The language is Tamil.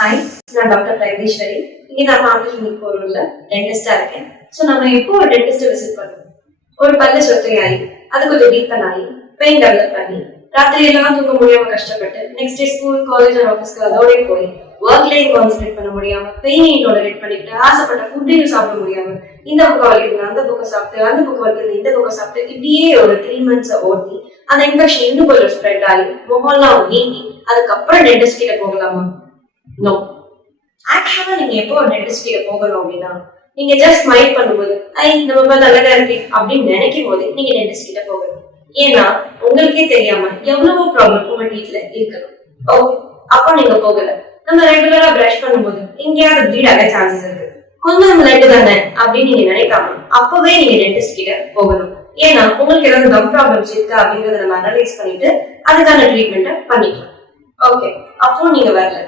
ஹாய், நான் டாக்டர் பிரகதீஸ்வரி. இங்கே நான் ஃபேமிலி கிளினிக் போகிறோம்ல டென்டிஸ்டா இருக்கேன். ஸோ நம்ம எப்போ ஒரு டென்டிஸ்ட்டை விசிட் பண்ணுவோம்? ஒரு பல்லு சொத்தையாகி அது கொஞ்சம் டீப்பன் ஆகி பெயின் டெவலப் பண்ணி ராத்திரி எல்லாம் தூங்க முடியாம கஷ்டப்பட்டு next day school college and ஆஃபீஸ்க்கு அதோடய போய் ஒர்க்லேயும் கான்சன்ட்ரேட் பண்ண முடியாம பெயினையும் டாலரேட் பண்ணிக்கிட்டு ஆசைப்பட்ட ஃபுட்டையும் சாப்பிட முடியாம இந்த பக்கம் வலிக்குது அந்த பக்கம் சாப்பிட்டு அந்த பக்கம் வலிக்குது இந்த பக்கம் சாப்பிட்டு இப்படியே ஒரு 3 months ஓட்டி அந்த இன்ஃபெக்ஷன் இன்னும் கொஞ்சம் ஸ்ப்ரெட் ஆகி முகம்லாம் நீங்கி அதுக்கப்புறம் டென்டிஸ்ட் கிட்ட போகலாமா? நோ. ஆக்சுவலா நீங்க எப்போ ஒரு டென்டிஸ்ட் கிட்ட போகணும் அப்படின்னா, நீங்க ஜஸ்ட் ஸ்மைல் பண்ணும்போது நம்ம பல் அழகா இருக்கு அப்படின்னு நினைக்கும் போது நீங்க டென்டிஸ்ட் கிட்ட போகணும். ஏன்னா உங்களுக்கே தெரியாம எவ்வளவோ ப்ராப்ளம் உங்க டீத்ல இருக்கலாம். ஓகே, அப்போ நீங்க போகல. நம்ம ரெகுலரா பிரஷ் பண்ணும்போது எங்கேயாவது ப்ளீட் ஆக சான்சஸ் இருக்கு. கொஞ்சம் லட்டு தானே அப்படின்னு நீங்க நினைக்காம அப்பவே நீங்க டென்டிஸ்ட் கிட்ட போகணும். ஏன்னா உங்களுக்கு ஏதாவது கம் ப்ராப்ளம்ஸ் இருக்கா அப்படிங்கறத நம்ம அனலைஸ் பண்ணிட்டு அதுக்கான ட்ரீட்மெண்ட்டை பண்ணிக்கலாம். ஓகே, அப்போ நீங்க வரல.